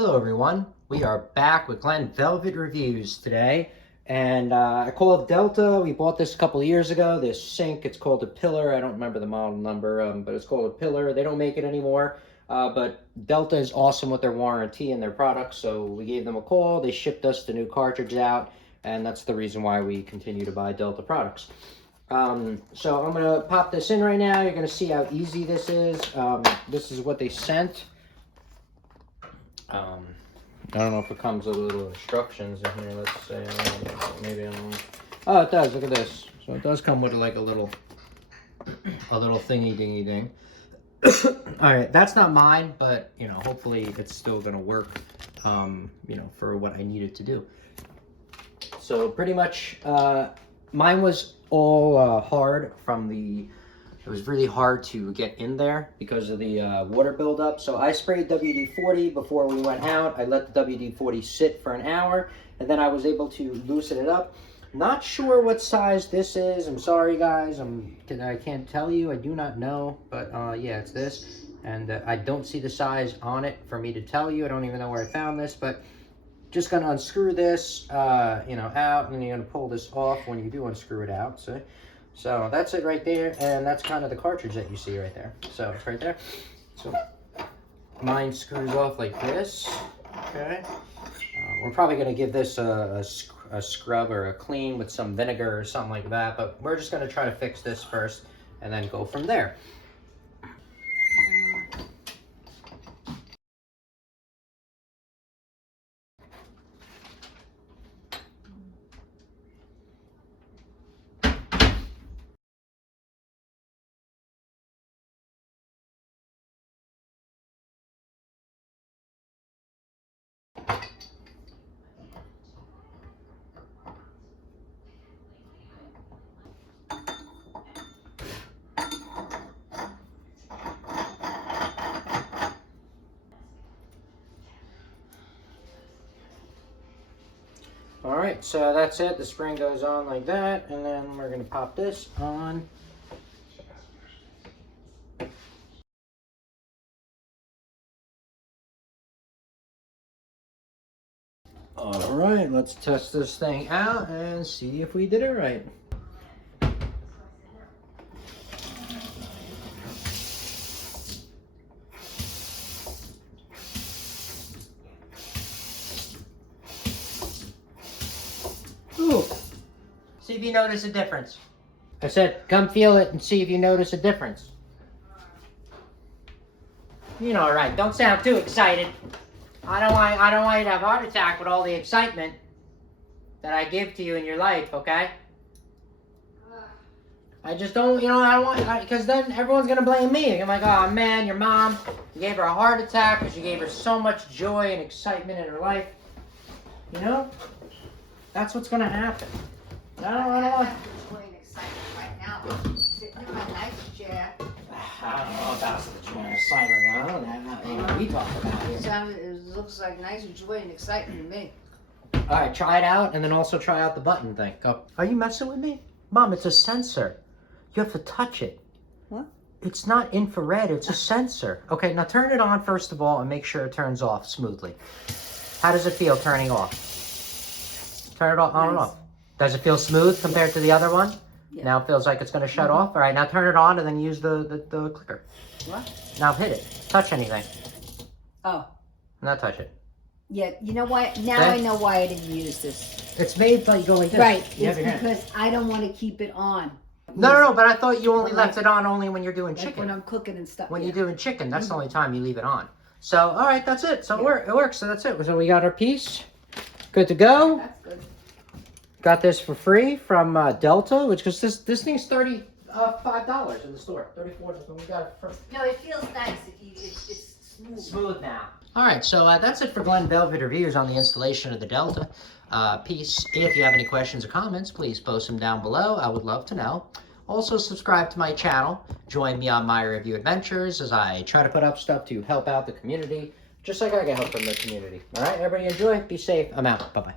Hello everyone, we are back with Glen Velvet Reviews today, and I call it Delta. We bought this a couple of years ago, this sink. It's called a Pillar. I don't remember the model number, but it's called a Pillar. They don't make it anymore, but Delta is awesome with their warranty and their products, so we gave them a call. They shipped us the new cartridge out, and that's the reason why we continue to buy Delta products. So I'm going to pop this in right now. You're going to see how easy this is. This is what they sent. I don't know if it comes with little instructions in here. Let's say, maybe I don't know. Oh, it does. Look at this. So it does come with like a little thingy dingy ding. All right, that's not mine, but you know, hopefully it's still gonna work. You know, for what I need it to do. So pretty much, mine was all hard from the. It was really hard to get in there because of the water buildup. So I sprayed WD-40 before we went out. I let the WD-40 sit for an hour, and then I was able to loosen it up. Not sure what size this is. I'm sorry, guys. I can't tell you. I do not know. But yeah, it's this. And I don't see the size on it for me to tell you. I don't even know where I found this. But just going to unscrew this, you know, out. And then you're going to pull this off when you do unscrew it out. So that's it right there, and that's kind of the cartridge that you see right there. So it's right there. So mine screws off like this. Okay. We're probably going to give this a scrub or a clean with some vinegar or something like that, but we're just going to try to fix this first and then go from there. All right, so that's it. The spring goes on like that, and then we're going to pop this on. All right, let's test this thing out and see if we did it right. Ooh. See if you notice a difference. I said, come feel it and see if you notice a difference. You know, right? Don't sound too excited. I don't want you to have a heart attack with all the excitement that I give to you in your life, okay? I just don't, you know, I don't want, because then everyone's gonna blame me. I'm like, oh man, your mom, you gave her a heart attack because you gave her so much joy and excitement in her life. You know? That's what's gonna happen. I don't want. Joy and excitement right now. I'm sitting in my nice chair. I don't know about the joy and excitement. I don't know what we talk about here. It looks like nice joy and excitement to me. All right, try it out, and then also try out the button thing. Go. Are you messing with me, Mom? It's a sensor. You have to touch it. What? It's not infrared. It's a sensor. Okay, now turn it on first of all, and make sure it turns off smoothly. How does it feel turning off? Turn it on and off. Does it feel smooth compared to the other one? Yeah. Now it feels like it's going to shut off. All right, now turn it on and then use the clicker. What? Now hit it. Touch anything. Oh. Now touch it. Yeah, you know what? Now Okay. I know why I didn't use this. It's made like go like this. Right. You It's have your hand. because I don't want to keep it on. No, but I thought you only Like- left it on only when you're doing Like chicken. when I'm cooking and stuff. When yeah. you're doing chicken, that's the only time you leave it on. So, all right, that's it. So it works. So that's it. So we got our piece. Good to go. That's good. Got this for free from Delta, which because this thing's $35 in the store. 34. So we got it for No, it feels nice. It's smooth. smooth now. All right, so that's it for Glen Velvet Reviews on the installation of the Delta piece. If you have any questions or comments, please post them down below. I would love to know. Also, subscribe to my channel. Join me on my review adventures as I try to put up stuff to help out the community, just like I get help from the community. All right, everybody enjoy. Be safe. I'm out. Bye-bye.